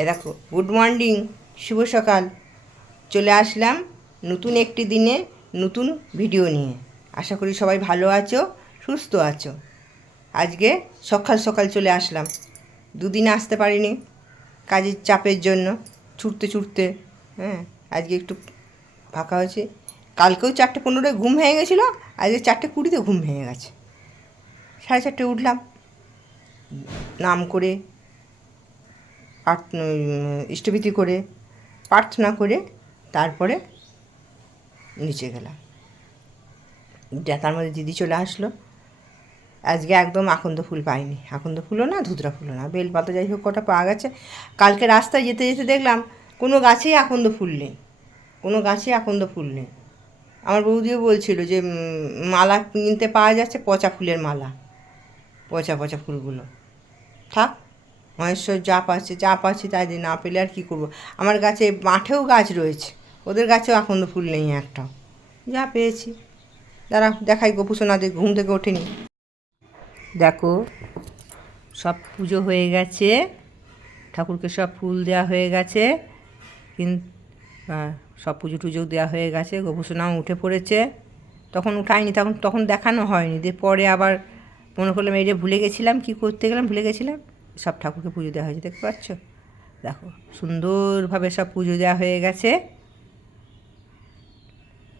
এ দেখো, good morning, শুভ সকাল। চলে আসলাম নতুন একটি দিনে নতুন ভিডিও নিয়ে। আশা করি সবাই ভালো আছো, সুস্থ আছো। আজকে সকাল সকাল চলে আসলাম, দুদিন আসতে পারিনি কাজের চাপের জন্য, ছুটতে ছুটতে। আজকে একটু ফাঁকা হয়েছে। কালকেও 4:15 ঘুম ভেঙে গেছিলো, আজকে 4:20 ঘুম ভেঙে গেছে। 4:30 উঠলাম, নাম করে ইষ্টভীতি করে প্রার্থনা করে তারপরে নিচে গেলাম। তার মধ্যে দিদি চলে আসলো। আজকে একদম আকন্দ ফুল পাইনি, আকন্দ ফুলও না, ধুতরা ফুলও না, বেলপাতা যাই হোক কটা পাওয়া গেছে। কালকে রাস্তায় যেতে যেতে দেখলাম কোনো গাছেই আকন্দ ফুল নেই, কোনো গাছে আকন্দ ফুল নেই। আমার বৌদিও বলছিল যে মালা কিনতে পাওয়া যাচ্ছে, পচা ফুলের মালা, পচা পচা ফুলগুলো। থাক, মহেশ্বর যা পাচ্ছে তাই দিয়ে, না পেলে আর কী করবো। আমার গাছে মাঠেও গাছ রয়েছে, ওদের গাছেও আকন্দ ফুল নেই একটাও, যা পেয়েছি। দাঁড়া দেখাই গোপুসোনাদের, ঘুম থেকে ওঠেনি। দেখো, সব পুজো হয়ে গেছে, ঠাকুরকে সব ফুল দেওয়া হয়ে গেছে, কিন্তু সব পুজো টুজো দেওয়া হয়ে গেছে। গোপুসোনাও উঠে পড়েছে। তখন উঠায়নি, তখন দেখানো হয়নি। দিয়ে পরে আবার মনে করলাম এই যে ভুলে গেছিলাম, কী করতে গেলাম, ভুলে গেছিলাম। সব ঠাকুরকে পুজো দেওয়া হয়েছে, দেখতে পাচ্ছ? দেখো সুন্দরভাবে সব পুজো দেওয়া হয়ে গেছে।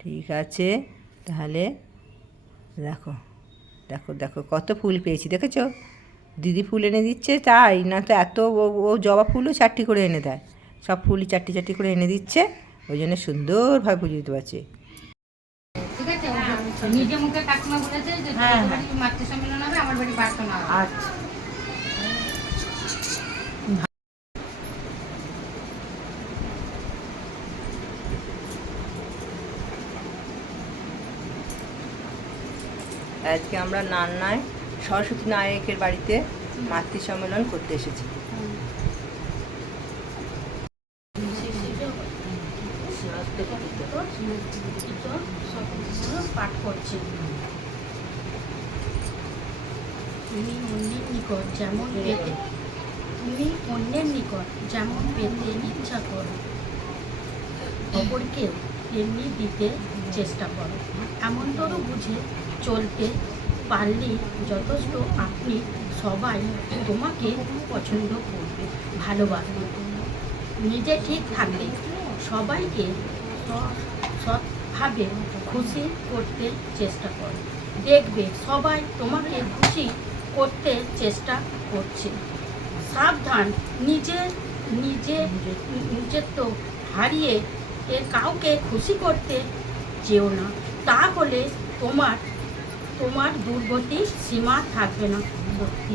ঠিক আছে, তাহলে দেখো দেখো দেখো কত ফুল পেয়েছি, দেখেছো? দিদি ফুল এনে দিচ্ছে, তাই না তো এত ও জবা ফুলও 4টি করে এনে দেয়, সব ফুলই 4টি করে এনে দিচ্ছে, ওই জন্য সুন্দরভাবে পুজো দিতে পারছি। আচ্ছা, আজকে আমরা নান্নায় সরস্বতী নায়কের বাড়িতে মাতৃ সম্মেলন করতে এসেছি। পাঠ করছি। তুমি অন্যের নিকট যেমন পেতে ইচ্ছা করো, অপরকে তেমনি দিতে চেষ্টা করো। এমনতর বুঝে চলতে পারলে যথেষ্ট। আপনি সবাই তোমাকে পছন্দ করবে, ভালোবাসবে। নিজে ঠিক থাকলে সবাইকে সৎভাবে খুশি করতে চেষ্টা করো, দেখবে সবাই তোমাকে খুশি করতে চেষ্টা করছে। সাবধান, নিজের তো হারিয়ে কাউকে খুশি করতে যেও না, তাহলে তোমার দুর্গতির সীমা থাকবে না। সত্যি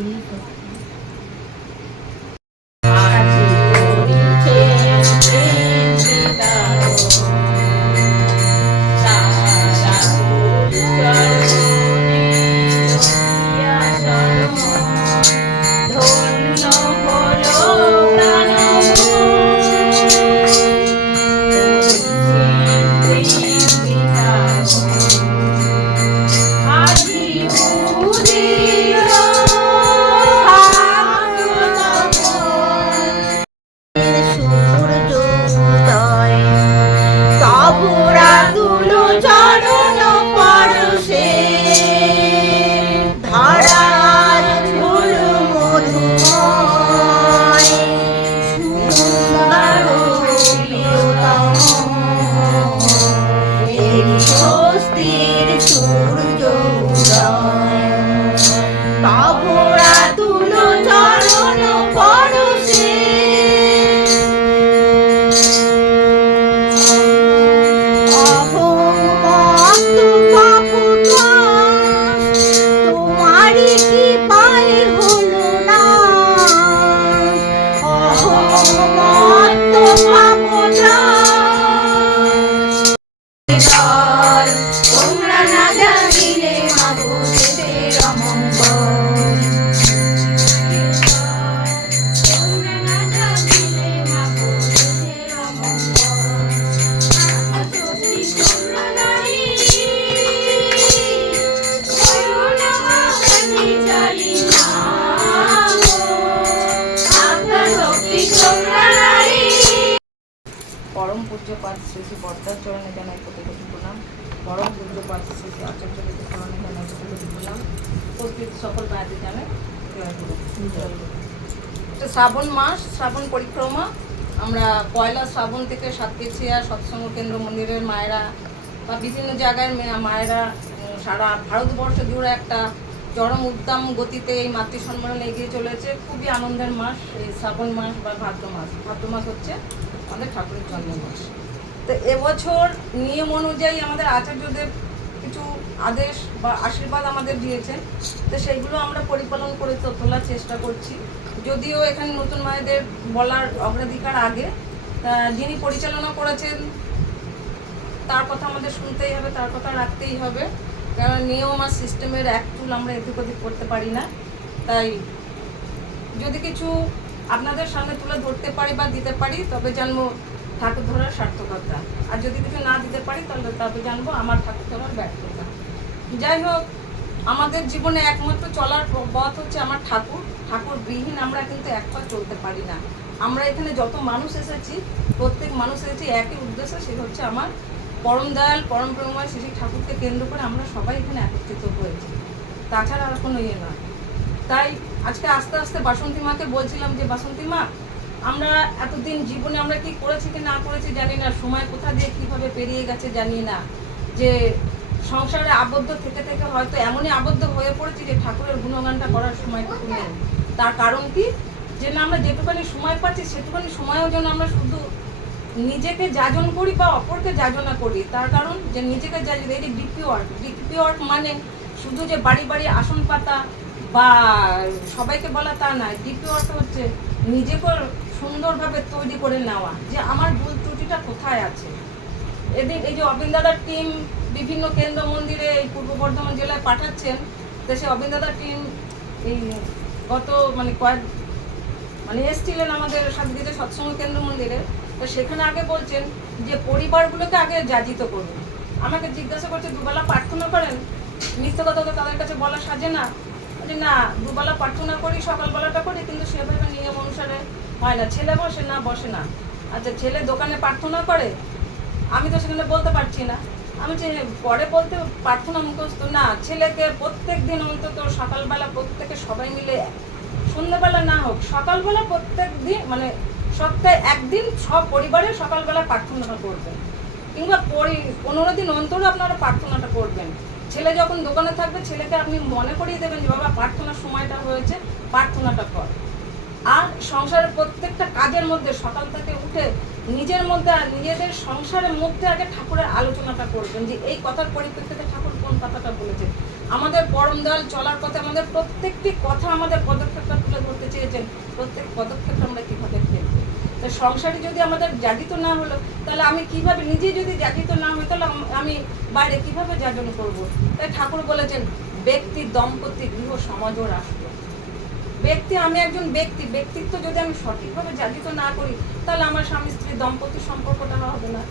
তোমরা পূজ্যপাদ শ্রী শ্রী বর্দার চরণে জানাই কোটি কোটি প্রণাম। পরম পূজ্যপাদ শ্রী শ্রী আচার্যদেবের চরণে জানাই কোটি কোটি প্রণাম। উপস্থিত সকল ভাইদের জানাই জয় গুরু, জয় গুরু। এটা শ্রাবণ মাস, শ্রাবণ পরিক্রমা। আমরা পয়লা শ্রাবণ থেকে সাতকেছিয়া সৎসঙ্গ কেন্দ্র মন্দিরের মায়েরা বা বিভিন্ন জায়গায় মায়েরা সারা ভারতবর্ষ জুড়ে একটা চরম উদ্দাম গতিতে এই মাতৃ সম্মেলন এগিয়ে চলেছে। খুবই আনন্দের মাস এই শ্রাবণ মাস বা ভাদ্র মাস। ভাদ্র মাস হচ্ছে আমাদের ঠাকুরের জন্ম মাস। তো এবছর নিয়ম অনুযায়ী আমাদের আচার্যদেব কিছু আদেশ বা আশীর্বাদ আমাদের দিয়েছেন, তো সেইগুলো আমরা পরিপালন করে তোলার চেষ্টা করছি। যদিও এখানে নতুন মায়েদের বলার অগ্রাধিকার আগে, তা যিনি পরিচালনা করেছেন তার কথা আমাদের শুনতেই হবে, তার কথা রাখতেই হবে, কারণ নিয়ম আর সিস্টেমের এক চুল আমরা এদিক ওদিক করতে পারি না। তাই যদি কিছু আপনাদের সামনে তুলে ধরতে পারি বা দিতে পারি তবে জানবো ঠাকুর ধরার সার্থকতা, আর যদি কিছু না দিতে পারি তাহলে তবে জানবো আমার ঠাকুর ধরার ব্যর্থতা। যাই হোক, আমাদের জীবনে একমাত্র চলার পথ হচ্ছে আমার ঠাকুর। ঠাকুর বিহীন আমরা কিন্তু এক পা চলতে পারি না। আমরা এখানে যত মানুষ এসেছি, প্রত্যেক মানুষ এসেছি একই উদ্দেশ্যে, সেটা হচ্ছে আমার পরম দয়াল পরম প্রেমময় শ্রী ঠাকুরকে কেন্দ্র করে আমরা সবাই এখানে একত্রিত হয়েছি, তাছাড়া আর কোনো ইয়ে নয়। তাই আজকে আস্তে আস্তে বাসন্তী মাকে বলছিলাম যে বাসন্তী মা, আমরা এতদিন জীবনে আমরা কি করেছি কি না করেছি জানি না, সময় কোথা দিয়ে কীভাবে পেরিয়ে গেছে জানি না, যে সংসারে আবদ্ধ থেকে থেকে হয়তো এমনই আবদ্ধ হয়ে পড়েছি যে ঠাকুরের গুণগানটা করার সময়টুকু নেই। তার কারণ কি, যে না আমরা যেটুখানি সময় পাচ্ছি সেটুখানি সময়ও যেন আমরা শুধু নিজেকে যাজন করি বা অপরকে যাজনা করি। তার কারণ যে নিজেকে যাজন, এই যে ডিপি ওয়ার্ক মানে শুধু যে বাড়ি বাড়ি আসন পাতা বা সবাইকে বলা তা না। ডিপি ওয়ার্ক হচ্ছে নিজেকে সুন্দরভাবে তৈরি করে নেওয়া, যে আমার ভুল ত্রুটিটা কোথায় আছে। এদিন এই যে অবিন দাদার টিম বিভিন্ন কেন্দ্র মন্দিরে এই পূর্ব বর্ধমান জেলায় পাঠাচ্ছেন, তো সেই অবিন দাদার টিম এই গত এসছিলেন আমাদের সাতগীতে সৎসঙ্গ কেন্দ্র মন্দিরে। তো সেখানে আগে বলছেন যে পরিবারগুলোকে আগে যাজিত করুন। আমাকে জিজ্ঞাসা করছে দুবেলা প্রার্থনা করেন? মিথ্যে কথা তো তাদের কাছে বলা সাজে না, যে না দুবেলা প্রার্থনা করি, সকালবেলাটা করি, কিন্তু সেভাবে নিয়ম অনুসারে হয় না। ছেলে বসে না, বসে না। আচ্ছা, ছেলে দোকানে প্রার্থনা করে, আমি তো সেখানে বলতে পারছি না, আমি যে পরে বলতে প্রার্থনা মুখস্থ না। ছেলেকে প্রত্যেক দিন অন্তত সকালবেলা প্রত্যেকে সবাই মিলে, সন্ধ্যাবেলা না হোক সকালবেলা প্রত্যেক দিন, সপ্তাহে একদিন সব পরিবারে সকালবেলা প্রার্থনাটা করবেন, কিংবা 15 দিন অন্তর আপনারা প্রার্থনাটা করবেন। ছেলে যখন দোকানে থাকবে ছেলেকে আপনি মনে করিয়ে দেবেন যে বাবা প্রার্থনার সময়টা হয়েছে, প্রার্থনাটা কর। আর সংসারের প্রত্যেকটা কাজের মধ্যে সকাল থেকে উঠে নিজের মধ্যে আর নিজেদের সংসারের মধ্যে আগে ঠাকুরের আলোচনাটা করবেন, যে এই কথার পরিপ্রেক্ষিতে ঠাকুর কোন কথাটা বলেছেন, আমাদের পরম দয়াল চলার পথে আমাদের প্রত্যেকটি কথা, আমাদের পদক্ষেপটা তুলে ধরতে চেয়েছেন, প্রত্যেক পদক্ষেপটা আমরা কীভাবে দেখব। তো সংসারে যদি আমাদের জাগিত না হলো, তাহলে আমি কিভাবে, নিজে যদি জাগিত না হই তাহলে আমি বাইরে কিভাবে যাজন করব। তাই ঠাকুর বলেছেন ব্যক্তি দম্পতি গৃহ সমাজও রাষ্ট্র। আমি একজন ব্যক্তিত্ব যদি আমি সঠিকভাবে জাগিত না করি তাহলে আমার স্বামী স্ত্রীর দাম্পত্য সম্পর্কটা হবে না।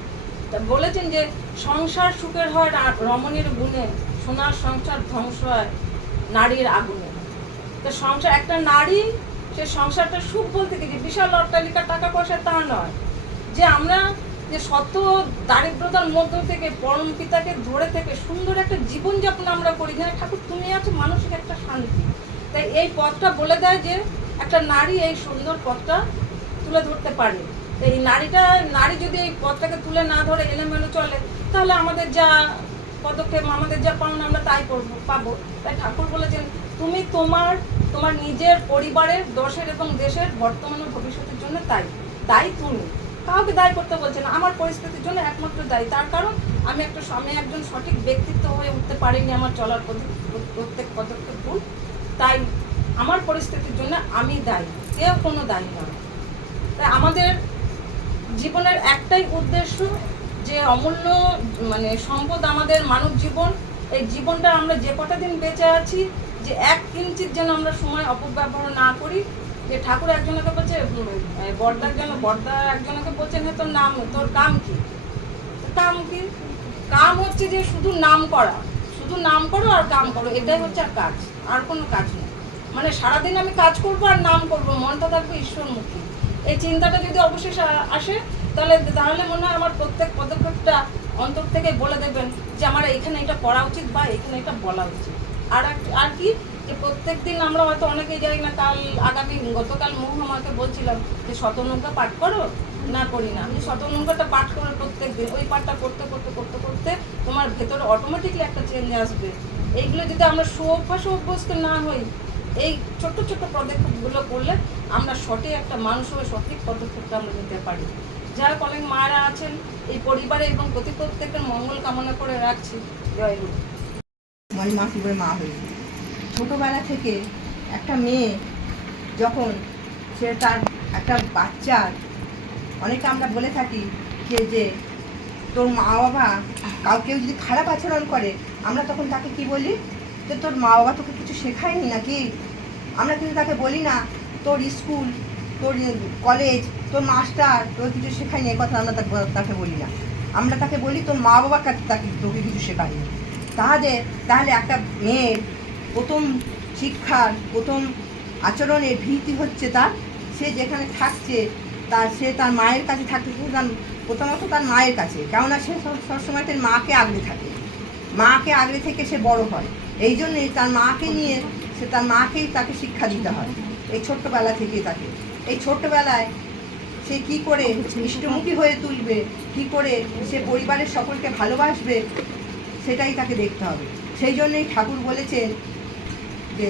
বলেছেন যে সংসার সুখের হয় রমণীর গুণে, সোনার সংসার ধ্বংস হয় নারীর আগুনে। তো সংসার, একটা নারী, সে সংসারটা সুখ বলতে কি যে বিশাল অট্টালিকা টাকা পয়সা তা নয়, যে আমরা যে শত দারিদ্রতার মধ্য থেকে পরম পিতাকে ধরে থেকে সুন্দর একটা জীবনযাপন আমরা করি, না ঠাকুর তুমি আছো মানসিক একটা শান্তি। তাই এই পথটা বলে দেয় যে একটা নারী এই সুন্দর পথটা তুলে ধরতে পারে। এই নারী যদি এই পথটাকে তুলে না ধরে এলোমেলো চলে, তাহলে আমাদের যা পদক্ষেপ, আমাদের যা পাওনা আমরা তাই পাবো। তাই ঠাকুর বলেছেন তুমি তোমার নিজের পরিবারের, দশের এবং দেশের বর্তমান ও ভবিষ্যতের জন্য দায়ী তুমি। কাউকে দায়ী করতে বলছে না, আমার পরিস্থিতির জন্য একমাত্র দায়ী। তার কারণ আমি একজন সঠিক ব্যক্তিত্ব হয়ে উঠতে পারিনি, আমার চলার প্রত্যেক পদক্ষেপ ভুল, তাই আমার পরিস্থিতির জন্য আমি দায়ী, কেউ কোনো দায়ী নয়। তাই আমাদের জীবনের একটাই উদ্দেশ্য, যে অমূল্য সম্পদ আমাদের মানব জীবন। এই জীবনটা আমরা যে কটা দিন বেঁচে আছি, যে এক কিঞ্চিত যেন আমরা সময় অপব্যবহার না করি। যে ঠাকুর একজনকে বলছে, বর্দা একজনকে বলছেন তোর কাম কি? কাম হচ্ছে যে শুধু নাম করো আর কাম করো, এটাই হচ্ছে কাজ, আর কোনো কাজ নেই। সারাদিন আমি কাজ করবো আর নাম করবো, মনটা থাকবে ঈশ্বরমুখী। এই চিন্তাটা যদি অবশেষে আসে, তাহলে তাহলে মনে হয় আমার প্রত্যেক পদক্ষেপটা অন্তর থেকে বলে দেবেন যে আমার এখানে এটা করা উচিত বা এখানে এটা বলা উচিত। আর কি যে প্রত্যেক দিন আমরা হয়তো অনেকেই জানি না, গতকাল মোহন আমাকে বলছিলাম যে শতনৌকা পাঠ করো, না করি না। আমি শতনৌকাটা পাঠ করে প্রত্যেক দিন ওই পাঠটা করতে করতে করতে করতে তোমার ভেতরে অটোমেটিকলি একটা চেঞ্জ আসবে। এইগুলো যদি আমরা অভ্যস্ত না হই, এই ছোট্ট ছোট্ট পদক্ষেপগুলো করলে আমরা সঠিক একটা মানুষ হয়ে সঠিক পদক্ষেপটা আমরা নিতে পারি। যারা অনেক মায়েরা আছেন এই পরিবারে এবং প্রত্যেকের মঙ্গল কামনা করে রাখছি। জয় গুরু। মানে মা কী করে মা হয়েছে, ছোটোবেলা থেকে একটা মেয়ে যখন সে তার একটা বাচ্চার, অনেকে আমরা বলে থাকি যে তোর মা বাবা কেউ যদি খারাপ আচরণ করে আমরা তখন তাকে কি বলি, যে তোর মা বাবা তোকে কিছু শেখায়নি নাকি। আমরা কিন্তু তাকে বলি না তোর স্কুল, তোর কলেজ, তোর মাস্টার তোর কিছু শেখায়নি, এই কথা আমরা তাকে বলি না। আমরা তাকে বলি তোর মা বাবা তোকে কিছু শেখায়নি। তাহলে একটা মেয়ের প্রথম শিক্ষার, প্রথম আচরণের ভিত্তি হচ্ছে সে যেখানে থাকছে সে তার মায়ের কাছে থাকতে, প্রথমত তার মায়ের কাছে, কেননা সে সবসময় তার মাকে আগলে থাকে, মাকে আগলে থেকে সে বড় হয়। এই জন্যই তার মাকে নিয়ে তার মাকেই তাকে শিক্ষা দিতে হয় এই ছোট্টবেলা থেকেই। এই ছোট্টবেলায় সে কি করে ইষ্টমুখী হয়ে তুলবে, কি করে সে পরিবারের সকলকে ভালোবাসবে, সেটাই তাকে দেখতে হবে। সেই জন্যই ঠাকুর বলেছেন যে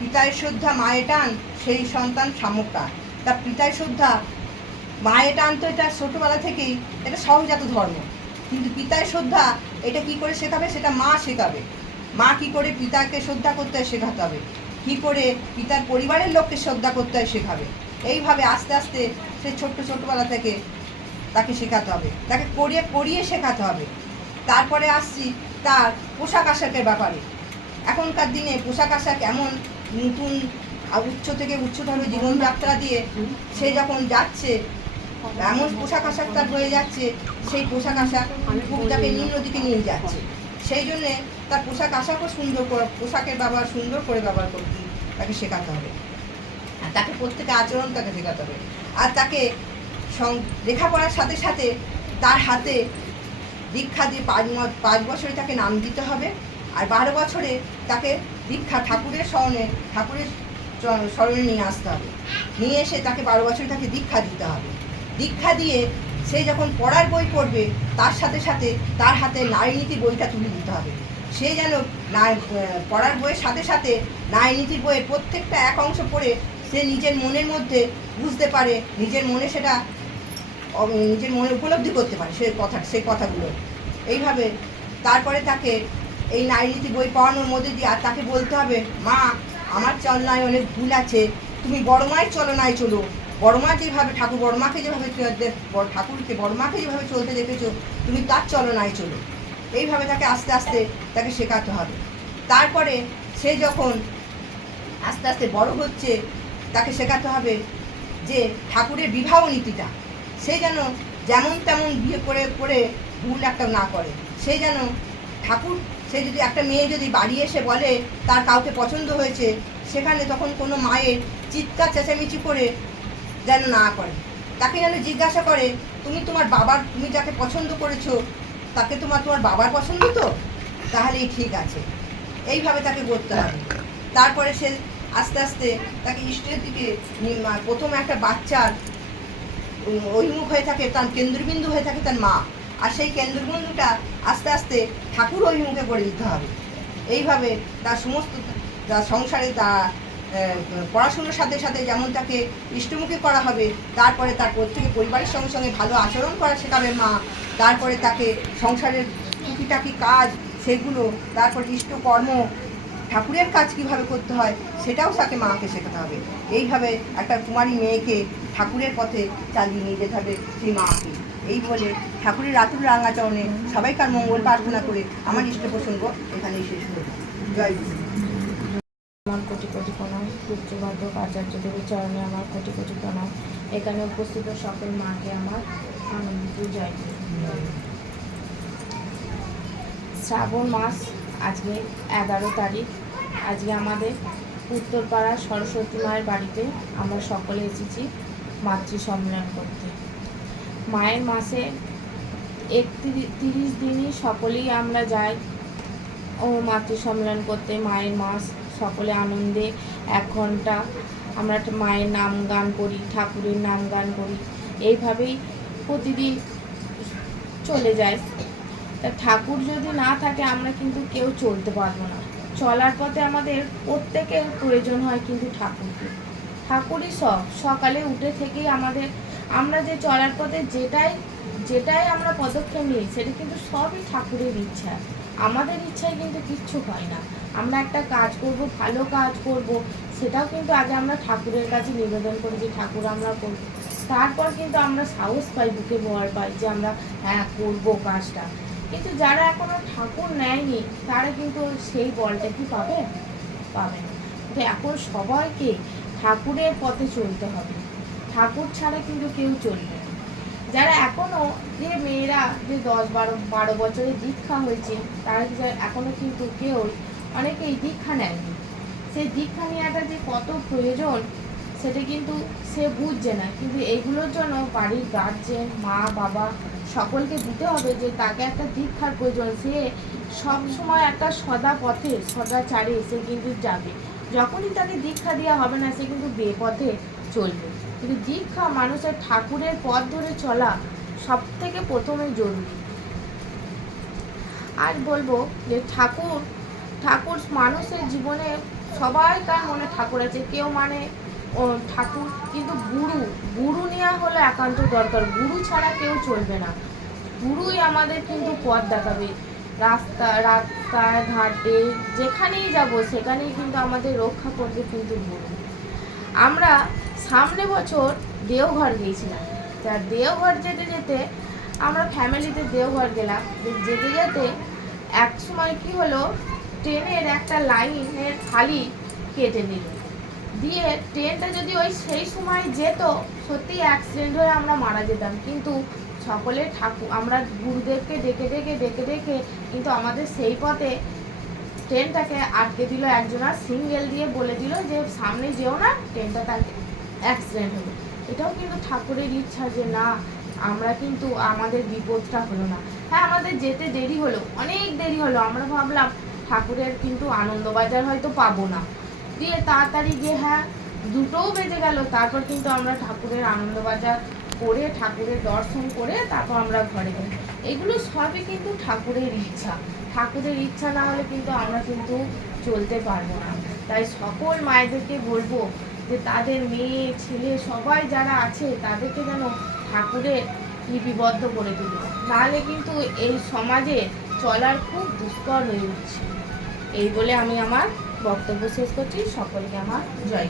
পিতায় শ্রদ্ধা মায়ে টান, সেই সন্তান সামকান। তা পিতায় শ্রদ্ধা মায়ে টান তো এটা ছোটোবেলা থেকেই, এটা সহজাত ধর্ম। কিন্তু পিতায় শ্রদ্ধা এটা কি করে শেখাবে, সেটা মা শেখাবে। মা কি করে পিতাকে শ্রদ্ধা করতে হয় শেখাতে হবে, কি করে পিতার পরিবারের লোককে শ্রদ্ধা করতে হয় শেখাবে। এইভাবে আস্তে আস্তে সে ছোট্টবেলা থেকে তাকে শেখাতে হবে, তাকে পড়িয়ে শেখাতে হবে। তারপরে আসছি তার পোশাক আশাকের ব্যাপারে। এখনকার দিনে পোশাক আশাক এমন নতুন উচ্চ থেকে উচ্চতর জীবনযাত্রা দিয়ে সে যখন যাচ্ছে, এমন পোশাক আশাক তার হয়ে যাচ্ছে, সেই পোশাক আশাক খুব তাকে নিম্ন দিকে নিয়ে যাচ্ছে। সেই জন্যে তার পোশাক আশাকও পোশাকের ব্যবহার সুন্দর করে ব্যবহার করতে তাকে শেখাতে হবে। আর তাকে প্রত্যেকে আচরণ তাকে শেখাতে হবে। আর তাকে লেখাপড়ার সাথে সাথে তার হাতে দীক্ষা দিয়ে 5 বছরে তাকে নাম দিতে হবে। আর 12 বছরে তাকে দীক্ষা ঠাকুরের স্মরণে নিয়ে আসতে হবে। নিয়ে এসে তাকে 12 বছরে তাকে দীক্ষা দিতে হবে। দীক্ষা দিয়ে সে যখন পড়ার বই পড়বে তার সাথে সাথে তার হাতে নারী নীতি বইটা তুলে দিতে হবে। সে যেন পড়ার বইয়ের সাথে সাথে নারী নীতির বইয়ের প্রত্যেকটা এক অংশ পড়ে সে নিজের মনের মধ্যে বুঝতে পারে, নিজের মনে উপলব্ধি করতে পারে সেই কথাগুলো। এইভাবে তারপরে তাকে এই নারী নীতি বই পড়ানোর মধ্যে দিয়ে আর তাকে বলতে হবে, মা আমার চলনায় অনেক ভুল আছে, তুমি বড় মায়ের চলনায় চলো। বড়মা যেভাবে বড়মাকে যেভাবে চলতে দেখেছো, তুমি তার চলনায় চলো। এইভাবে তাকে আস্তে আস্তে তাকে শেখাতে হবে। তারপরে সে যখন আস্তে আস্তে বড় হচ্ছে তাকে শেখাতে হবে যে ঠাকুরের বিবাহ নীতিটা, সে যেন যেমন তেমন বিয়ে করে ভুল একটা না করে। সে যেন সে যদি একটা মেয়ে যদি বাড়ি এসে বলে তার কাউকে পছন্দ হয়েছে, সেখানে তখন কোনো মায়ের চিৎকার চেঁচামেচি করে যেন না করে। তাকে যেন জিজ্ঞাসা করে, তুমি যাকে পছন্দ করেছো তাকে তোমার বাবার পছন্দ তো, তাহলেই ঠিক আছে। এইভাবে তাকে করতে হবে। তারপরে সে আস্তে আস্তে তাকে ইষ্টের দিকে, প্রথমে একটা বাচ্চার অভিমুখ হয়ে থাকে, তার কেন্দ্রবিন্দু হয়ে থাকে তার মা। আর সেই কেন্দ্রবিন্দুটা আস্তে আস্তে ঠাকুর অভিমুখে করে দিতে হবে। এইভাবে তার সমস্ত সংসারে পড়াশুনোর সাথে সাথে যেমন তাকে ইষ্টমুখী করা হবে, তারপরে তার প্রত্যেকে পরিবারের সঙ্গে সঙ্গে ভালো আচরণ করা শেখাবে মা। তারপরে তাকে সংসারের টুকিটাকি কাজ সেগুলো, তারপর ইষ্টকর্ম ঠাকুরের কাজ কীভাবে করতে হয় সেটাও তাকে মাকে শেখাতে হবে। এইভাবে একটা কুমারী মেয়েকে ঠাকুরের পথে চালিয়ে নিয়ে যেতে হবে সেই মাকে। এই বলে ঠাকুরের রাতুল রাঙাচরণে সবাইকার মঙ্গল প্রার্থনা করে আমার ইষ্ট প্রসঙ্গ এখানেই শেষ করব। জয় গুরু। আমার কোটি কোটি প্রণাম, পূজ্যবাদক আচার্য দেবীর চরণে আমার কোটি কোটি প্রণাম। এখানে উপস্থিত সকল মাকে আমার আনন্দিত জয়। শ্রাবণ মাস, আজকে 11 তারিখ। আজকে আমাদের উত্তরপাড়া সরস্বতী মায়ের বাড়িতে আমরা সকলে এসেছি মাতৃ সম্মেলন করতে। মায়ের মাসে 31 দিনই সকলেই আমরা যাই ও মাতৃ সম্মেলন করতে। মায়ের মাস সকলে আনন্দে 1 ঘন্টা আমরা মায়ের নাম গান করি, ঠাকুরের নাম গান করি, এইভাবেই প্রতিদিন চলে যায়। তা ঠাকুর যদি না থাকে আমরা কিন্তু কেউ চলতে পারবো না। চলার পথে আমাদের প্রত্যেকের প্রয়োজন হয় কিন্তু ঠাকুরকে। ঠাকুরই সব। সকালে উঠে থেকেই আমরা যে চলার পথে যেটাই আমরা পদক্ষেপ নিই সেটা কিন্তু সবই ঠাকুরের ইচ্ছা। আমাদের ইচ্ছায় কিন্তু কিচ্ছু হয় না। আমরা একটা কাজ করব, ভালো কাজ করব, সেটাও কিন্তু আগে আমরা ঠাকুরের কাছে নিবেদন করি যে ঠাকুর আমরা করব। তারপর কিন্তু আমরা সাহস পাই, বুকে বল পাই যে আমরা হ্যাঁ করবো কাজটা। কিন্তু যারা এখনো ঠাকুর নেয়নি তারা কিন্তু সেই বলটা কি পাবে না। কিন্তু এখন সবাইকে ঠাকুরের পথে চলতে হবে। ঠাকুর ছাড়া কিন্তু কেউ চলবে না। যারা এখনো যে মেয়েরা যে 10-12 বছরের দীক্ষা হয়েছে তারা এখনো কিন্তু অনেকেই দীক্ষা নেয়নি। সেই দীক্ষা নেওয়াটা যে কত প্রয়োজন সেটা কিন্তু সে বুঝছে না। কিন্তু এইগুলোর জন্য বাড়ির গার্জেন, মা বাবা সকলকে দিতে হবে যে তাকে একটা দীক্ষার প্রয়োজন। সে সবসময় একটা সদাচারে সে কিন্তু যাবে। যখনই তাকে দীক্ষা দেওয়া হবে না সে কিন্তু বেপথে চলবে। কিন্তু দীক্ষা মানুষের ঠাকুরের পথ ধরে চলা সব থেকে প্রথমে জরুরি। আর বলবো যে ঠাকুর মানুষের জীবনে সবাইকার মনে ঠাকুর আছে। কেউ মানে ঠাকুর কিন্তু গুরু নেওয়া হলো একান্ত দরকার। গুরু ছাড়া কেউ চলবে না। গুরুই আমাদের কিন্তু পথ দেখাবে। রাস্তায় ঘাটে যেখানেই যাব সেখানেই কিন্তু আমাদের রক্ষা করবে কিন্তু গুরু। আমরা সামনে বছর দেওঘর গিয়েছিলাম। তা দেওঘর যেতে আমরা ফ্যামিলিতে দেওঘর গেলাম। যেতে এক সময় কি হলো, ট্রেনের একটা লাইনের খালি কেটে নিল। দিয়ে ট্রেনটা যদি সেই সময় যেত সত্যি অ্যাক্সিডেন্ট হয়ে আমরা মারা যেতাম। কিন্তু সকলে আমরা গুরুদেবকে ডেকে কিন্তু আমাদের সেই পথে ট্রেনটাকে আটকে দিল। একজনা সিঙ্গেল দিয়ে বলে দিল যে সামনে যেও না, ট্রেনটা তাকে অ্যাক্সিডেন্ট হলো। এটাও কিন্তু ঠাকুরের ইচ্ছা যে না আমরা কিন্তু আমাদের বিপদটা হলো না। হ্যাঁ আমাদের যেতে দেরি হলো, অনেক দেরি হলো। আমরা ভাবলাম ঠাকুরের কিন্তু আনন্দবাজার হয়তো পাবো না, দিয়ে তাড়াতাড়ি গিয়ে 2টোও বেজে গেল। তারপর কিন্তু আমরা ঠাকুরের আনন্দবাজার করে ঠাকুরের দর্শন করে তারপর আমরা ঘরে গেলাম। এগুলো সবই কিন্তু ঠাকুরের ইচ্ছা। ঠাকুরের ইচ্ছা না হলে কিন্তু আমরা কিন্তু চলতে পারবো না। তাই সকল মায়েদেরকে বলবো যে তাদের মেয়ে ছেলে সবাই যারা আছে তাদেরকে যেন ঠাকুরের লিপিবদ্ধ করে তুলবে, নাহলে কিন্তু এই সমাজে চলার খুব দুষ্কর হয়ে উঠছে। এই বলে আমি আমার বক্তব্য শেষ করছি। সকলকে আমার জয়।